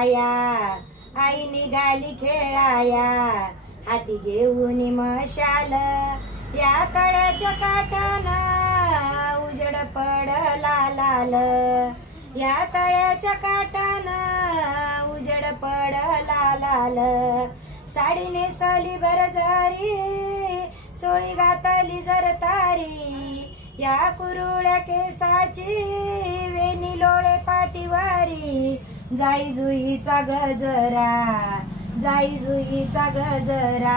खेळाया, आई निघाली खेळाया, हाती घेऊन मशाल, या तळ्याच्या काठानं उजड पडला लाल, या तळ्याच्या काठानं उजड पडला लाल, साडी नेसली बरजारी, चोळी घातली जरतारी, या कुरुळ्या केसाची वेणी लोळे पाठीवारी, जाई जुईचा गजरा, जाई जुईचा गजरा,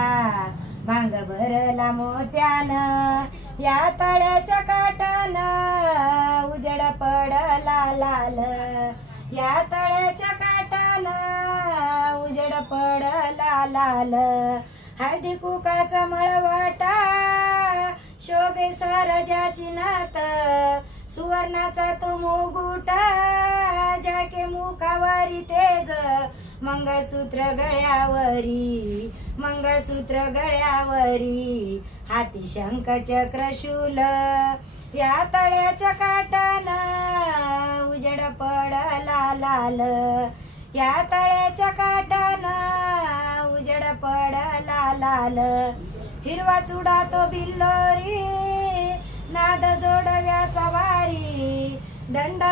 भांग भरला मोत्यानं, या तळ्याच्या काठानं उजड पडला लाल, या तळ्याच्या काठानं उजड पडला लाल, हळदी कुकाचा मळवाटा, शोभे सरजाची नात, सुवर्णाचा तो मुकुटा, जाके मुखावरी तेज, मंगळसूत्र गळ्यावरी, मंगळसूत्र गळ्यावरी, हाती शंख चक्र शूल, या तळ्याच्या काठानं उजड पडला लाल, या तळ्याच्या काठानं उजड पडला लाल, हिरवा चुडा तो बिल्लोरी, नाद जोडव्याचा वारी, दंड